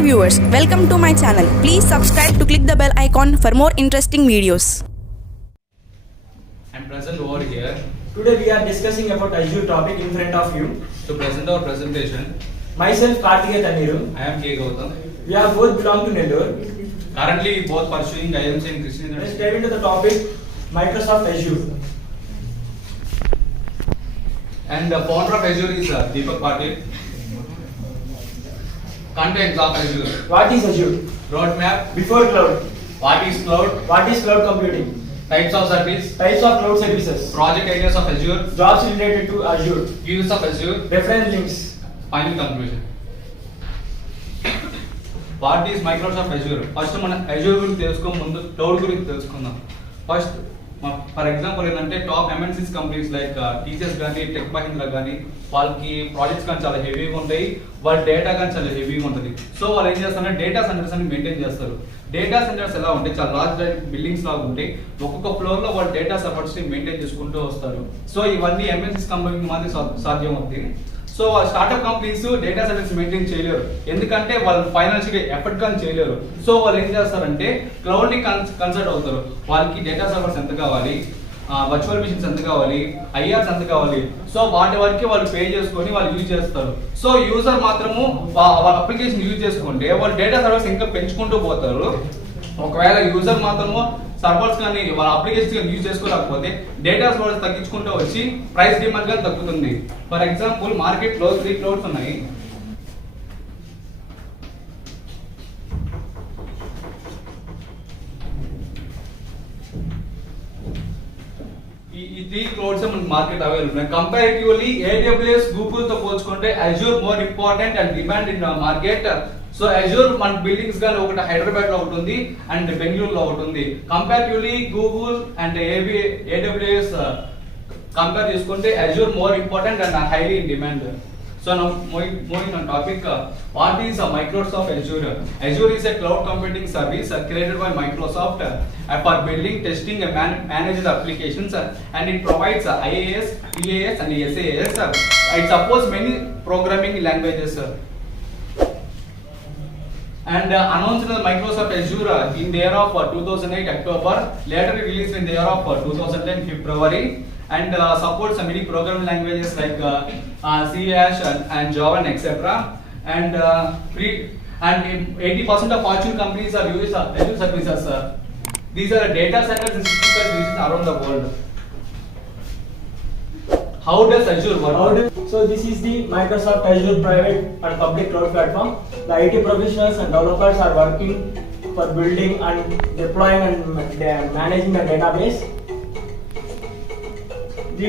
Hi viewers, welcome to my channel. Please subscribe to click the bell icon for more interesting videos. I'm present over here Today we are discussing about Azure topic in front of you. to present our presentation. Myself Karthikeya Tanniru. I am K. Gautam. We are both belong to Nellore. Currently both pursuing IMC in Christian Let's University. dive into the topic Microsoft Azure. And the founder of Azure is Deepak Patil. Contents of Azure. What is Azure? Roadmap. Before cloud. What is cloud? What is cloud computing? Types of service. Types of cloud services. Project areas of Azure. Jobs related to Azure. Use of Azure. Reference links. Final conclusion. What is Microsoft Azure? First మనం Azure గురించి తెలుసుకో ముందు cloud గురించి తెలుసుకుందాం. First for example ఏంటంటే top MNCs companies like TCS కానీ tech Mahindra కానీ వాళ్ళకి ప్రాజెక్ట్స్ కానీ చాలా హెవీగా ఉంటాయి, వాళ్ళ డేటా కానీ చాలా హెవీగా ఉంటుంది. సో వాళ్ళు ఏం చేస్తారంటే డేటా సెంటర్స్ అని మెయింటైన్ చేస్తారు. డేటా సెంటర్స్ ఎలా ఉంటాయి, చాలా లార్జ్ బిల్డింగ్స్ లాగా ఉంటాయి. ఒక్కొక్క ఫ్లోర్ లో వాళ్ళు డేటా సర్వర్స్ ని మెయింటైన్ చేసుకుంటూ వస్తారు. సో ఇవన్నీ ఎంఎన్సీస్ కంపెనీకి మాత్రం సాధ్యం అవుతుంది. So startup companies data centres maintain చేయలేరు, ఎందుకంటే వాళ్ళు ఫైనాన్షియల్ ఎఫర్ట్ కానీ చేయలేరు. సో వాళ్ళు ఏం చేస్తారంటే క్లౌడ్ ని కన్సల్ట్ అవుతారు. వాళ్ళకి డేటా సర్వర్స్ ఎంత కావాలి, వర్చువల్ మిషన్స్ ఎంత కావాలి, ఐఆర్స్ ఎంత కావాలి, సో వాటి వరకు వాళ్ళు పే చేసుకొని వాళ్ళు యూజ్ చేస్తారు. సో యూజర్ మాత్రము వాళ్ళ అప్లికేషన్ యూజ్ చేసుకుంటే వాళ్ళు డేటా సర్వర్స్ ఇంకా పెంచుకుంటూ పోతారు. ఒకవేళ యూజర్ మాత్రము సర్వర్స్ కానీ వాళ్ళ అప్లికేషన్ కానీ యూజ్ చేసుకోలేకపోతే డేటా సర్వర్స్ తగ్గించుకుంటూ వచ్చి ప్రైస్ డిమాండ్ కానీ తగ్గుతుంది. ఫర్ ఎగ్జాంపుల్ మార్కెట్ లో 3 క్లౌడ్స్ ఉన్నాయి. ఈ 3 క్లౌడ్స్ మనకి మార్కెట్ అవైలబుల్ ఉన్నాయి. కంపారిటివ్లీ AWS గూగుల్ తో పోల్చుకుంటే Azure more important and demand in market. So Azure మన బిల్డింగ్స్ గాని ఒకటి హైదరాబాద్ లో ఒకటి ఉంది అండ్ బెంగళూరులో ఒకటి ఉంది. Comparatively Google and AWS compare చేసుకుంటే Azure more important and highly in demand. So now moving on topic, what is Microsoft Azure? Azure is a cloud computing service created by Microsoft for building, testing and managing applications, and it provides IaaS, PaaS and SaaS. It supports many programming languages. And announced the Microsoft Azure in the year of 2008 October, later released in the year of 2010 February, and supports many programming languages like C# and Java and etc. And 80% of Fortune companies are using Azure services. These are data centers in 65 regions around the world. How does Azure work? So this is the Microsoft Azure private and public cloud platform. The IT professionals and developers are working for building and deploying and managing the database.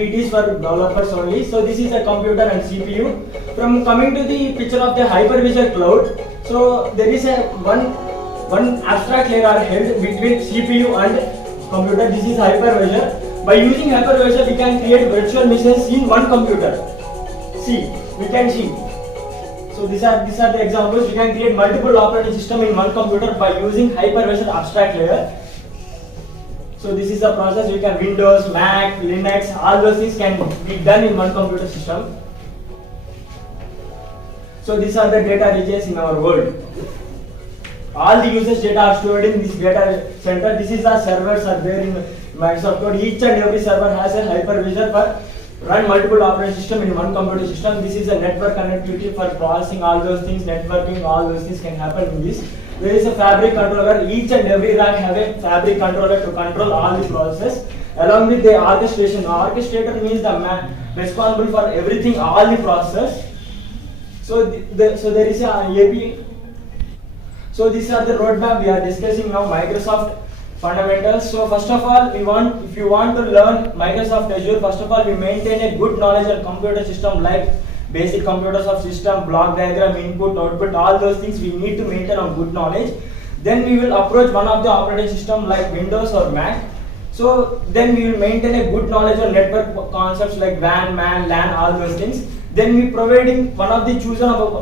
It is for developers only. So this is a computer and CPU. From coming to the picture of the hypervisor cloud, so there is a one abstract layer are held between CPU and computer. This is hypervisor. By using hypervisor, we can create virtual machines in one computer. See, we can see. So these are the examples. We can create multiple operating system in one computer by using hypervisor abstract layer. So this is the process. We can Windows, Mac, Linux, all those things can be done in one computer system. So these are the data regions in our world. All the users' data are stored in this data center. This is the servers are there in Microsoft Cloud. Each and every server has a hypervisor for run multiple operating system in one computer system. This is a network connectivity for processing all those things, networking, all those things can happen in this. There is a fabric controller. Each and every rack have a fabric controller to control all the process along with the orchestration. Orchestrator means the man responsible for everything, all the process. So there is a API. So these are the roadmap we are discussing now. Microsoft fundamentals. So first of all, if you want to learn Microsoft Azure, first of all we maintain a good knowledge on computer system like basic computers of system, block diagram, input, output, all those things we need to maintain on good knowledge. Then we will approach one of the operating system like Windows or Mac. So then we will maintain a good knowledge on network concepts like WAN, MAN, LAN, all those things. Then we providing one of the chosen of a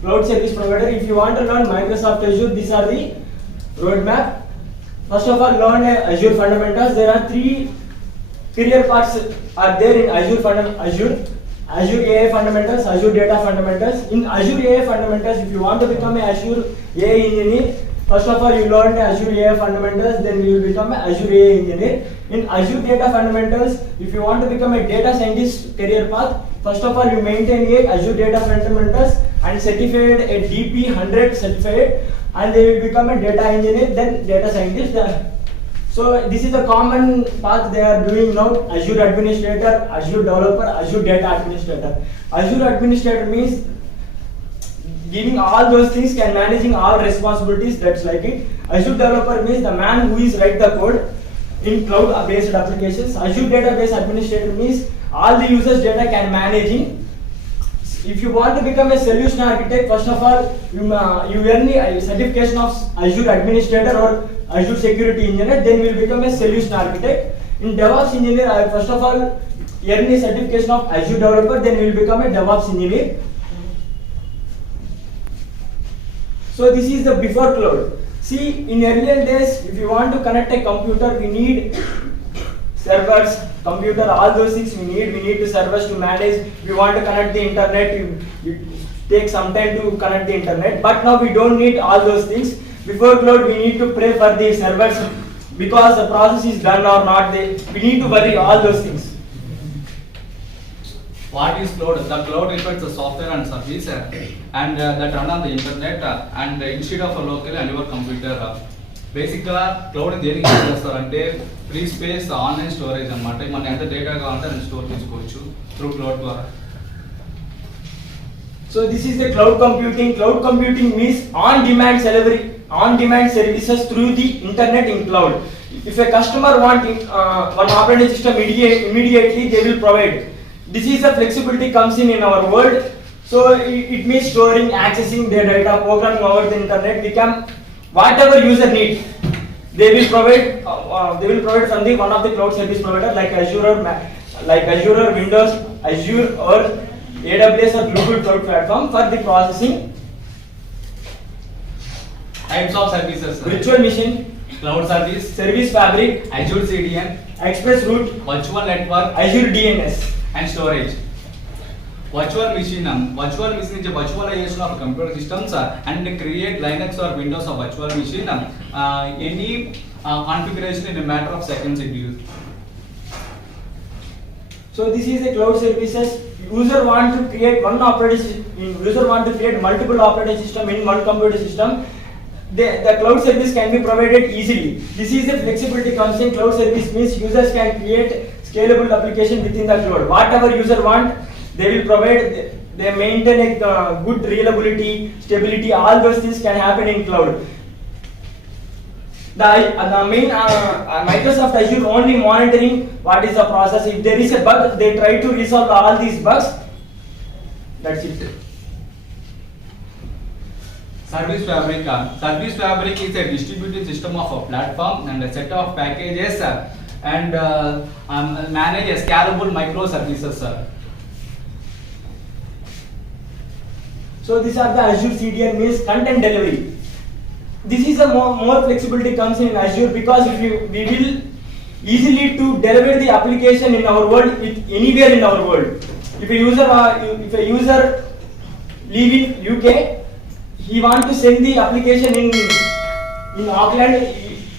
cloud service provider. If you want to learn Microsoft Azure, these are the roadmap. First of all, learn Azure fundamentals. There are 3 career paths are there in Azure. Azure AI fundamentals, Azure data fundamentals. In Azure AI fundamentals, if you want to become a Azure AI engineer, first of all you learn Azure AI fundamentals, then you will become a Azure AI engineer. In Azure data fundamentals, if you want to become a data scientist career path, first of all you maintain a Azure data fundamentals and certified a DP 100 certified, and they will become a data engineer, then data scientist. So this is the common path they are doing now: Azure administrator, Azure developer, Azure data administrator. Azure administrator means giving all those things, can managing all responsibilities, that's like it. Azure developer means the man who is write the code in cloud based applications. Azure database administrator means all the users data can managing. If you want to become a solution architect, first of all you earn a certification of Azure administrator or Azure security engineer, then you will become a solution architect. In DevOps engineer, first of all earn a certification of Azure developer, then you will become a DevOps engineer. So this is the before cloud. See, in earlier days, if you want to connect a computer, we need servers, computer, all those things we need to servers to manage. If you want to connect the internet, you take some time to connect the internet. But now we don't need all those things. Before cloud, we need to pray for the servers because the process is done or not. We need to worry all those things. What is cloud? The cloud refers to software and service and that run on the internet and instead of a local and your computer. బేసిక్గా cloud దేనికి use చేస్తారంటే free space online storage అనమాట. మనం ఎంత data కావాలంటే అది store చేసుకోవచ్చు through cloud ద్వారా. So this is the cloud computing. Cloud computing means on-demand services through the internet in cloud. If a customer want one operating system immediately, they will provide. This is the flexibility comes in our world. So it means storing, accessing their data, programming over the internet. We can whatever user need, they will provide. They will provide from the one of the cloud service provider like Azure or Windows, Azure or AWS or Google Cloud Platform for the processing. Types of services: virtual machine, cloud service, service fabric, Azure CDN, express route, virtual network, Azure DNS, and storage. Virtual machine is a virtualization of computer systems and create Linux or Windows or virtual machine. Any configuration in a matter of seconds it use. So this is the cloud services. User want to create multiple operating system in one computer system. The cloud service can be provided easily. This is the flexibility comes in. Cloud service means users can create scalable application within the cloud. Whatever user want, they will provide. They maintain a good reliability, stability. All those things can happen in cloud. The main Microsoft Azure only monitoring what is the process. If there is a bug, they try to resolve all these bugs. That's it. Service fabric is a distributed system of a platform and a set of packages and manage a scalable microservices. So these are the Azure CDN means content delivery. This is a more flexibility comes in Azure because we will easily to deliver the application in our world with anywhere in our world. If a user live in UK, he want to send the application in Auckland,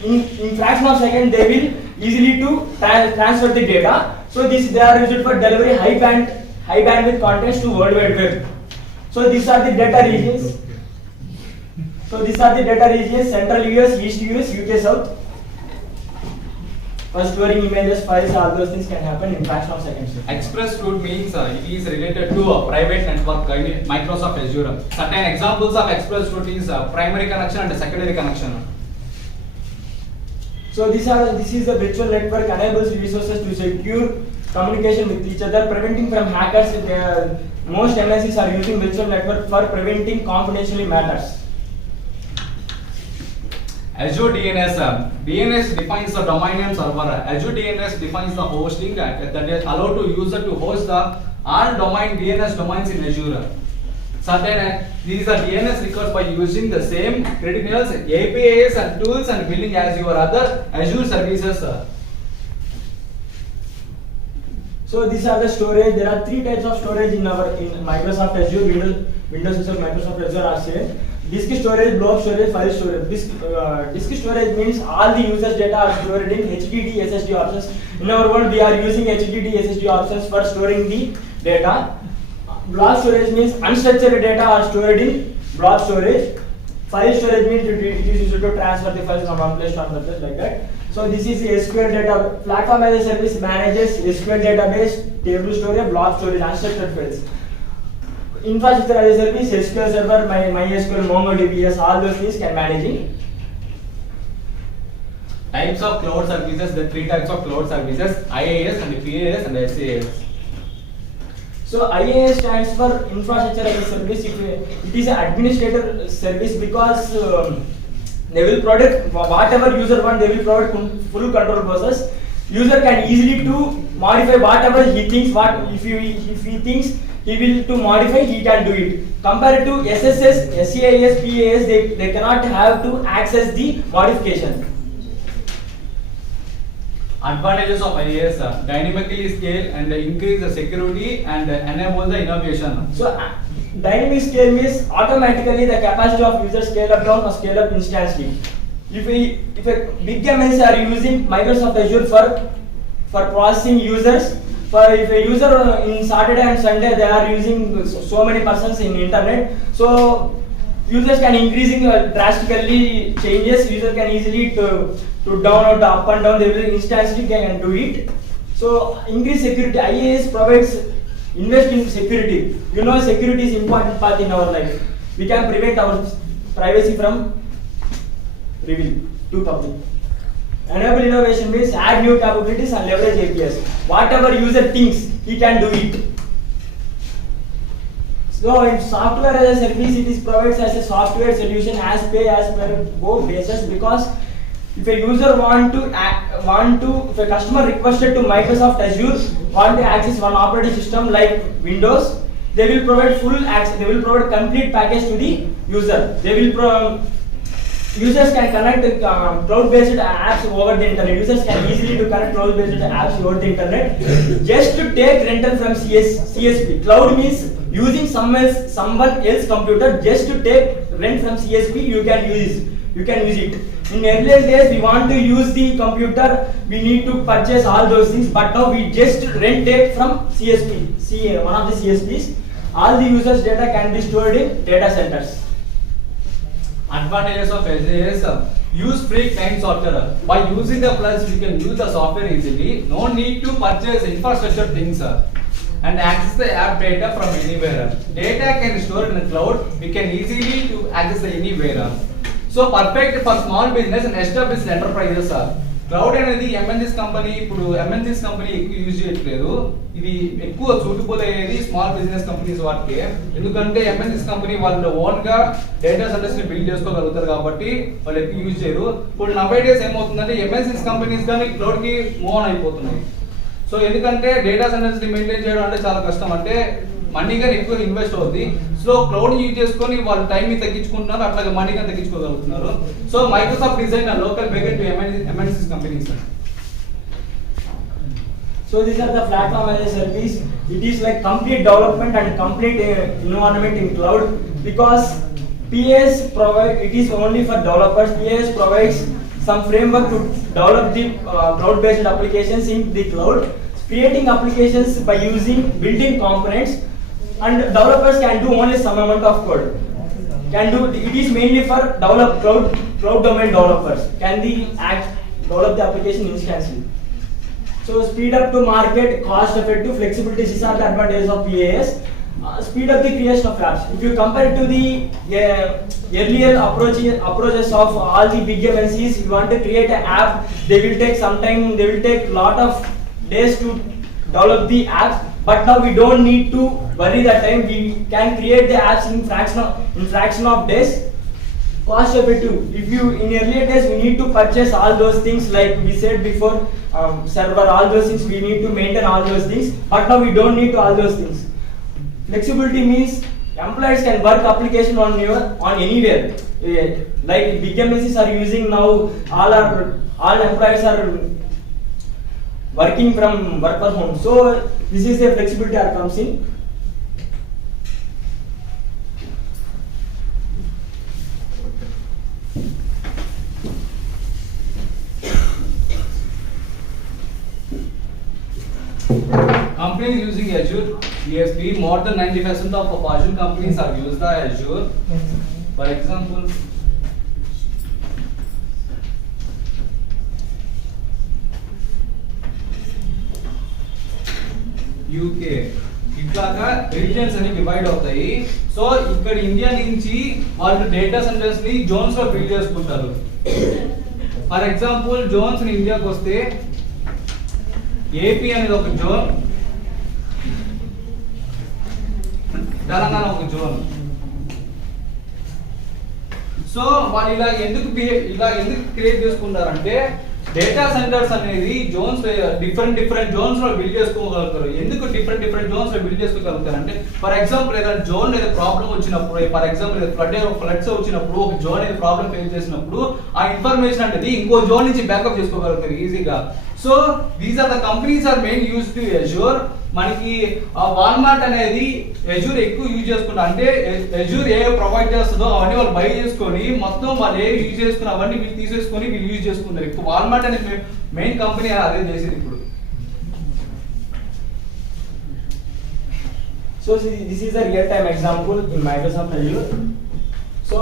in fraction of second they will easily to transfer the data. So they are used for delivery high bandwidth contents to World Wide Web. So these are the data regions. Central US, East US, UK South. For storing images, files, all those things can happen in fraction of seconds. Express route means it is related to a private network in Microsoft Azure. Certain examples of express route is primary connection and secondary connection. So this is the virtual network enables resources to secure communication with each other, preventing from hackers. Most MNCs are using virtual network for preventing confidentiality matters. Azure DNS. DNS defines the domain name server. Azure DNS defines the hosting that is allowed to user to host the all DNS domains in Azure. These are DNS records by using the same credentials, APIs and tools and billing as your other Azure services. So these are the storage. There are three types of storage in Microsoft Azure. Windows Azure, Microsoft Azure are same. Disk storage, block storage, file storage. Disk storage means all the users data are stored in HDD SSD options. In our world, we are using HDD SSD options for storing the data. Block storage means unstructured data are stored in block storage. File storage means it is used to transfer the files from one place to another place, like that. So this is SQL data. Platform as a service manages SQL database, table storage, block storage, unstructured files. Infrastructure as a service, SQL Server, MySQL, MongoDB, all those things can manage it. Types of cloud services, the three types of cloud services, IaaS and PaaS and SaaS. So IaaS stands for infrastructure as a service. It is an administrator service because they will provide whatever user want. They will provide full control process. User can easily to modify whatever he thinks. If he thinks he will to modify, he can do it. Compared to SSS, SCIS, PAS, they cannot have to access the modification. Advantages of IaaS: dynamically scale and increase the security and enable the innovation. So dynamic scale means automatically the capacity of user scale up down or scale up instantly. If a big MNCs are using Microsoft Azure for processing users, if a user in Saturday and Sunday they are using so many persons in internet, so users can increasing drastically changes. User can easily to download the up and down. They will instantly can do it. So increase security. IaaS provides invest in security. You know, security is important part in our life. We can prevent our privacy from reveal to public. Enable innovation means add new capabilities and leverage APIs. Whatever user thinks, he can do it. So in software as a service, it is provides as a software solution as pay as per go basis, because if a user if a customer requested to Microsoft Azure want to access one operating system like Windows, they will provide full access. They will provide complete package to the user. Users can connect cloud-based apps over the internet. Users can easily to connect cloud-based apps over the internet. Just to take rental from CSP. Cloud means using someone else's computer. Just to take rent from CSP, you can use it. In earlier days, we want to use the computer. We need to purchase all those things. But now we just take from CSP. One of the CSPs. All the users' data can be stored in data centers. Advantages of SaaS: use free client software. By using the plugins, we can use the software easily. No need to purchase infrastructure things and access the app data from anywhere. Data can store in the cloud. We can easily to access the anywhere. So perfect for small business and established enterprises. Cloud అనేది MNCs company ఎక్కువ use చేయట్లేదు. ఇది ఎక్కువ suitable అయ్యేది small business companies వాటికి. ఎందుకంటే MNCs company వాళ్ళు own గా డేటా సెంటర్స్ ని బిల్డ్ చేసుకోగలుగుతారు కాబట్టి వాళ్ళు ఎక్కువ యూజ్ చేయరు. ఇప్పుడు నవే డేస్ ఏమవుతుందంటే ఎంఎన్సీస్ కంపెనీస్ కానీ క్లౌడ్ కి మూవ్ ఆన్ అయిపోతున్నాయి. సో ఎందుకంటే డేటా సెంటర్స్ ని మెయింటైన్ చేయడం అంటే చాలా కష్టం. అంటే మనీ కానీ ఎక్కువ ఇన్వెస్ట్ అవుతుంది. సో క్లౌడ్ యూజ్ చేసుకొని వాళ్ళు టైం ని తగ్గించుకుంటున్నారు, అట్లాగే మనీ కానీ తగ్గించుకోగలుగుతున్నారు. So Microsoft design local backend to MNCs companies. So these are the platform as a service. It is like complete development and complete environment in cloud, because PaaS it is only for developers. PaaS provides some framework to develop the cloud-based applications in the cloud, creating applications by using built-in components, and developers can do only some amount of code. It is mainly for cloud domain developers. Develop the application instantly. So speed up to market, cost effective, flexibility. These are the advantages of PaaS. Speed up the creation of apps. If you compare to the earlier approaches of all the big MNCs, you want to create an app, they will take some time. They will take lot of days to develop the apps. But now we don't need to worry that time. We can create the apps in fraction of days. Cost effective. If you in earlier days we need to purchase all those things like we said before, server, all those things we need to maintain all those things. But now we don't need to all those things. Flexibility means employees can work application on anywhere. Like big MNCs are using now, all employees are working from work from home. So this is the flexibility that comes in. Companies using Azure ESB, more than 90% of Azure companies are used the Azure. For example, UK ఇట్లాగా regions అని divide అవుతాయి. So ఇక్కడ India నుంచి వాళ్ళు data centres ని Jones లో build చేసుకుంటారు. For example Jones ఇండియాకి వస్తే ఏపీ అనేది ఒక జోన్, తెలంగాణ ఒక జోన్. సో వాళ్ళు ఇలా ఎందుకు క్రియేట్ చేసుకుంటారంటే డేటా సెంటర్స్ అనేది జోన్స్ డిఫరెంట్ జోన్స్ లో బిల్డ్ చేసుకోగలుగుతారు. ఎందుకు డిఫరెంట్ జోన్స్ లో బిల్డ్ చేసుకోగలుగుతారు అంటే ఫర్ ఎగ్జాంపుల్ ఏదైనా జోన్ ఏదో ప్రాబ్లం వచ్చినప్పుడు, ఫర్ ఎగ్జాంపుల్ ఫ్లడ్స్ వచ్చినప్పుడు ఒక జోన్ ఏదో ప్రాబ్లం ఫేస్ చేసినప్పుడు ఆ ఇన్ఫర్మేషన్ అనేది ఇంకో జోన్ నుంచి బ్యాకప్ చేసుకోగలుగుతారు ఈజీగా. So these are the companies are main use to Azure. మనకి వాల్మార్ట్ అనేది అజూర్ ఎక్కువ యూజ్ చేసుకుంటారు. అంటే అజూర్ ఏ ప్రొవైడ్ చేస్తుందో అవన్నీ వాళ్ళు బై చేసుకొని మొత్తం వాళ్ళు ఏ యూజ్ చేసుకుని అవన్నీ వీళ్ళు తీసేసుకొని వీళ్ళు యూజ్ చేసుకుంటారు. ఇప్పుడు వాల్మార్ట్ అనే మెయిన్ కంపెనీ అదే చేసేది ఇప్పుడు. So this is a real-time example in Microsoft Azure. So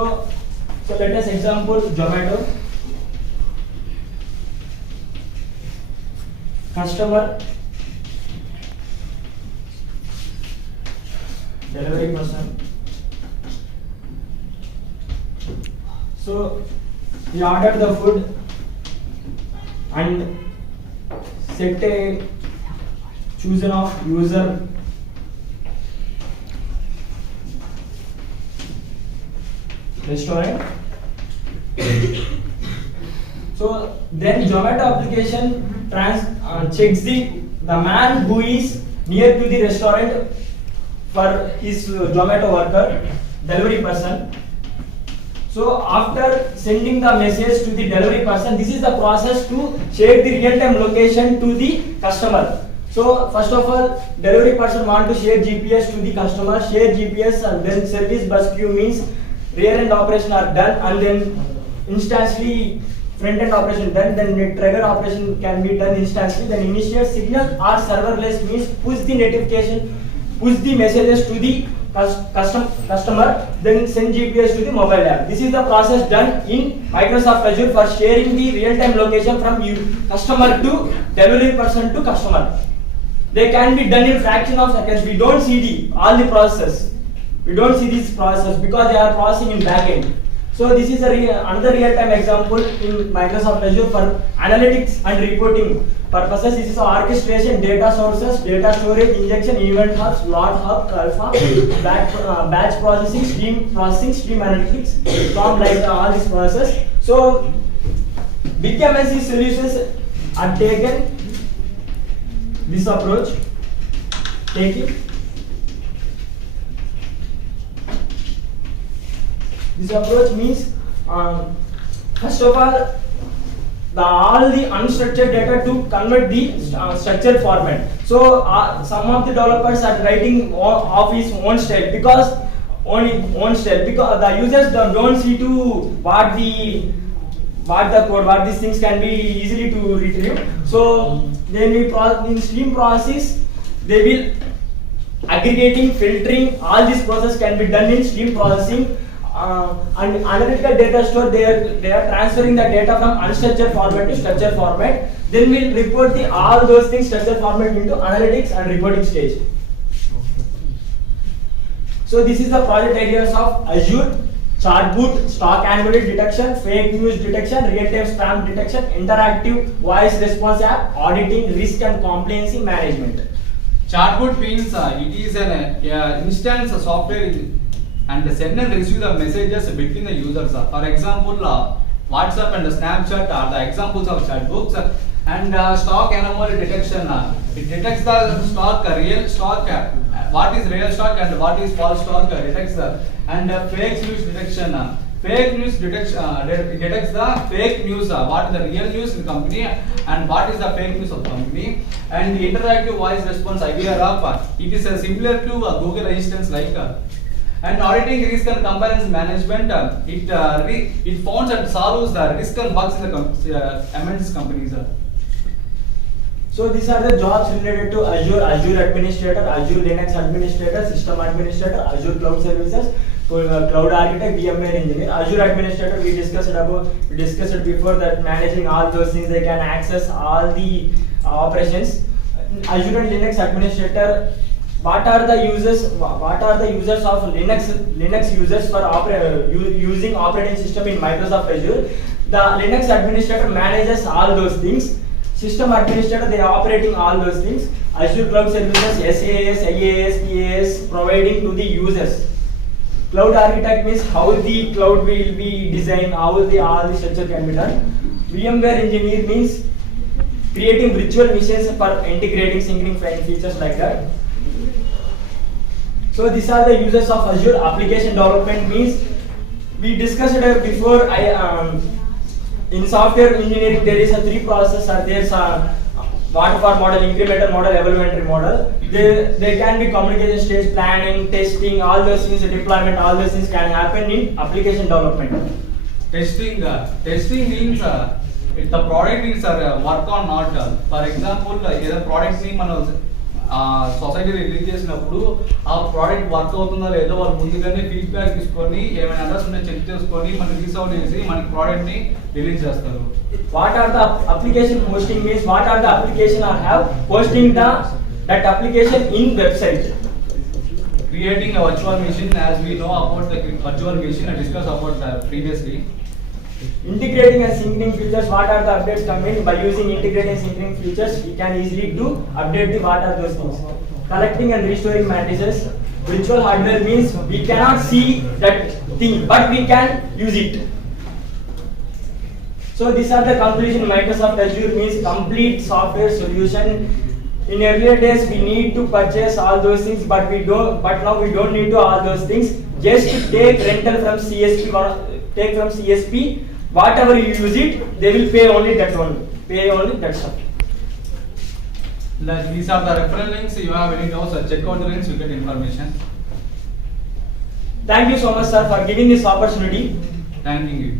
let us example Zomato. Customer, delivery person. So he ordered the food and set a chosen of user restaurant. So then Zomato application checks the man who is near to the restaurant for his Zomato worker, delivery person. So after sending the message to the delivery person, this is the process to share the real-time location to the customer. So first of all, delivery person want to share GPS to the customer, share GPS, and then service bus queue means rear end operation are done, and then instantly front end operation done, then trigger operation can be done instantly, then initiate signal or serverless means push the notification, push the messages to the customer, then send GPS to the mobile app. This is the process done in Microsoft Azure for sharing the real time location from customer to delivery person to customer. They can be done in fraction of seconds. We don't see all the process. We don't see this process because they are processing in backend. So this is another real-time example in Microsoft Azure for analytics and reporting purposes. This is orchestration, data sources, data storage, injection, event hubs, log hub, alpha, batch processing, stream analytics, from like all this process. So big MNC solutions are taken this approach. This approach means first of all all the unstructured data to convert the structured format. So some of the developers are writing of his own style because the users don't see to what the code, what these things can be easily to retrieve. So then in stream process they will aggregating, filtering, all this process can be done in stream processing. And analytical data store, they are transferring the data from unstructured format to structured format. Then we'll report all those things structured format into analytics and reporting stage. So this is the project ideas of Azure: chatbot, stock anomaly detection, fake news detection, real-time spam detection, interactive voice response app, auditing, risk and compliance management. Chatbot means it is an instance software and send and receive the messages between the users. For example, WhatsApp and Snapchat are the examples of chatbots. And stock anomaly detection, it detects the stock, real stock, what is real stock and what is false stock, detects the, and fake news detection, Fake news detects the fake news. What is the real news in the company and what is the fake news of the company. And the interactive voice response IVR it is similar to Google Assistant like. And auditing risk and compliance management, it finds and solves the risk and bugs in the MNC companies. So these are the jobs related to Azure Administrator, Azure Linux Administrator, System Administrator, Azure Cloud Services, Cloud Architect, VMware Engineer. Azure Administrator we discussed it before, that managing all those things, they can access all the operations. Azure and Linux Administrator, what are the users of Linux users for using operating system in Microsoft Azure. The Linux Administrator manages all those things. System Administrator, they are operating all those things. Azure Cloud Services, SaaS, IaaS, PaaS, providing to the users. Cloud Architect means how the cloud will be designed, how all the structure can be done. VMware Engineer means creating virtual machines for integrating syncing features like that. So these are the users of Azure. Application development means we discussed it before. In software engineering there is a three processes. There's a waterfall model, incremental model, evolutionary model. There can be communication stage, planning, testing, all those things, deployment, all those things can happen in application development. Testing means if the product is work or not. For example, either product ni మనం society release చేసినప్పుడు ఆ product work అవుతుందా లేదో వాళ్ళు ముందుగానే feedback తీసుకొని ఏమైనా address ఉంటే చెక్ చేసుకొని మనకి రీస్ అవుట్ చేసి మనకి ప్రోడక్ట్ ని రిలీజ్ చేస్తారు. What are the application hosting means? What are the application I have posting that application in website? Creating a virtual machine, as we know about the virtual machine, I discussed about that previously. Integrating and syncing features, what are the updates coming? By using integrating and syncing features, we can easily do update the what are those things. Collecting and restoring matrices. Virtual hardware means we cannot see that thing, but we can use it. So these are the conclusion. Microsoft Azure means complete software solution. In earlier days we need to purchase all those things, but now we don't need to all those things. Just take rental from CSP, whatever you use it, they will pay only that stuff. These are the referral links. You have any doubts, check out the links, you get information. Thank you so much, sir, for giving this opportunity. Thanking you.